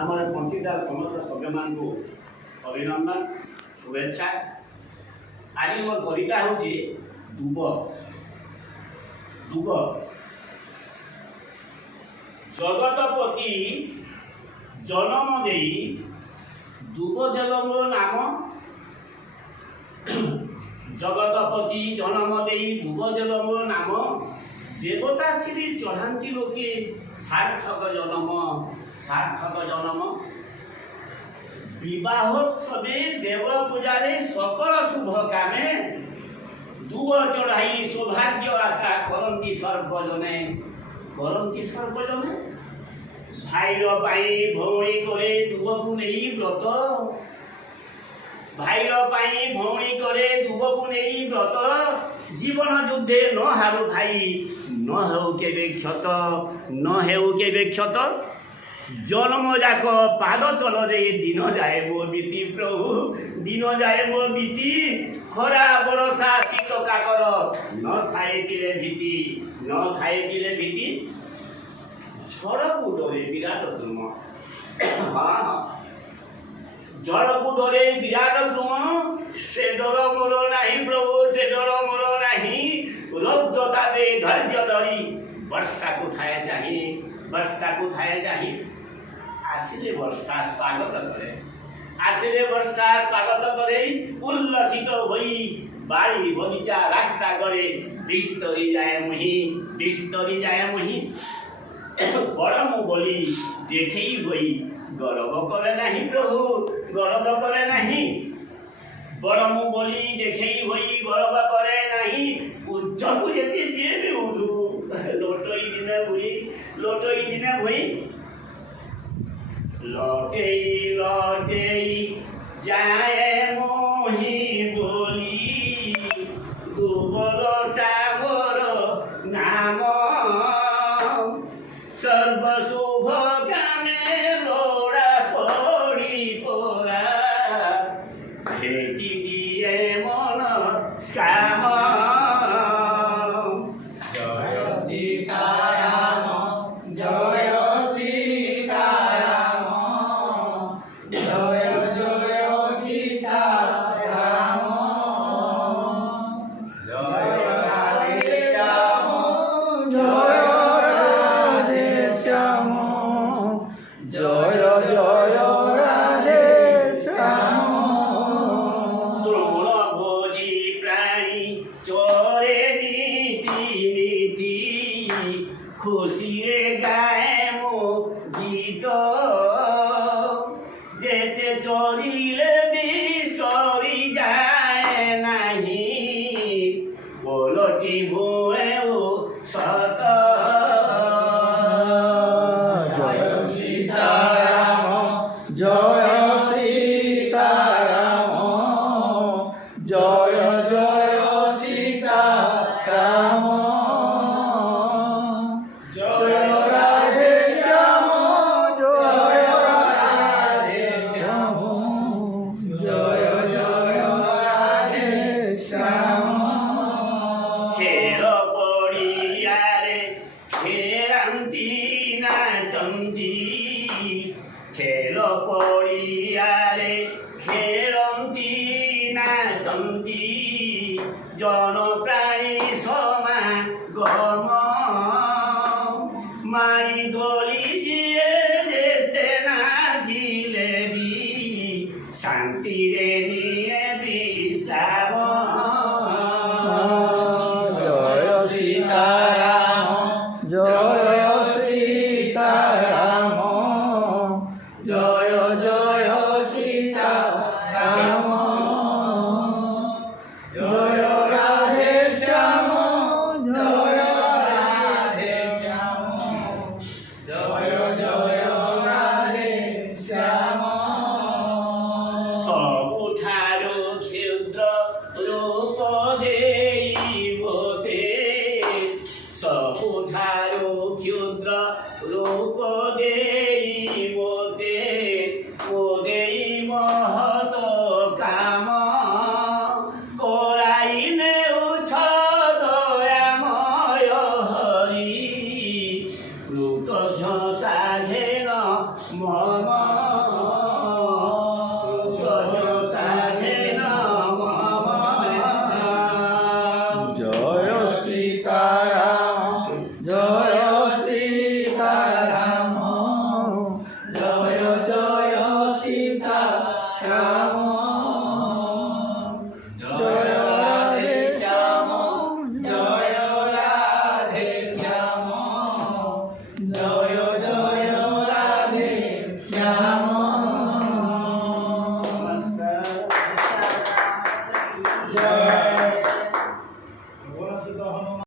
আমার পঞ্চিতার সমস্ত সভ্যମାନଙ୍କୁ অভিনন্দন শুভেচ্ছা। আজ মোর কবিতা হচ্ছে দুব। দুব জগতপতি জন্ম দেই দুব দেব মোর নাম। জগতপতি জন্ম দেই দুব দেব মোর নাম। দেবতা শ্রী চঢ়ান্তি লোকে সার্থক জন্ম। সার্থক জন্ম বিবাহোৎসবে দেব পূজারে সকল শুভ কামে। দুব চড়াই সৌভাগ্য আশা করন্তি সর্বজনে। করন্তি সর্বজনে ভাইর পাই ভৌণী করে দুবকু নেই ব্রত। ভাইর পাই ভৌণী করে দুবকু নেই ব্রত। জীবন যুদ্ধে ন হারু ভাই ন হেউ কেবে ক্ষত। ন হেউ কেবে ক্ষত জন্ম যাক পাদ তলরে দিন যায় মো বিতি। প্রভু দিন যায় মো বিতি। খরা বরষা শীত কাকর ন খায়ে দিলে ভীতি। ন খায়ে দিলে ভীতি ঝড়কু ডরে বিরাট দ্রুম। হ্যাঁ ঝড়কু ডরে বিরাট দ্রুম। সে ডর মোর নাহি প্রভু সে ডর মোর নাহি। রৌদ্র তাপে ধৈর্য ধরি বর্ষা কোথায় চাহি। বর্ষা কোথায় চাহি আসিলে বর্ষা স্বাগত করে। আসিলে বর্ষা স্বাগত করে উল্লসিত হই বাড়ি বগিচা রাস্তা করে। বিস্তরি যায় মহি বিস্তরি যায় মহি। গরম বলি দেখেই হই গরব করে নাহি প্রভু গরব করে নাহি। গরম বলি দেখেই হই গরব করে নাহি। উজ্জ্বল যেতে যে উঠু লোটই দিনে ভুই লোটই দিনে ভুই। লটেই লটেই যায় মহি বলি দুবলটা বড় নাম। সর্বশুভ কামে লোড়া পড়ি পড়া। ভেটি দিয়ে মন কাম। জয় সীতারাম জয় সীতারাম জয় জয় সীতারাম। জয় রাধে শ্যাম জয় রাধে শ্যাম জয় জয় রাধে শ্যাম। তৃণভোজী প্রাণী চরে নীতি নীতি। খুশিরে গায়ে মো গীত। যেতে চলিলে বিসরি যায় নাহি। বলটি ভুয়ে ও সত। জয় সীতারাম জয় সীতারাম জয় জয় সীতারাম জয় রাধে শ্যাম জয় রাধে শ্যাম জয় জয় রাধে শ্যাম। খেল পড়িয়ারে খেরান্তি নাচন্তি। খেল পড়িয়ারে খেলন্তি নাচন্তি। জনপ্রাণী সমাগম। মারি দলি জিয়ে যেতে না জিলেবি। শান্তিরে নিয়ে বিশ্রাম। জয় সীতারাম জয় সীতারাম জয় জয় সীতারাম জয় রাধে শ্যাম জয় রাধে শ্যাম জয় জয় রাধে শ্যাম। সব মম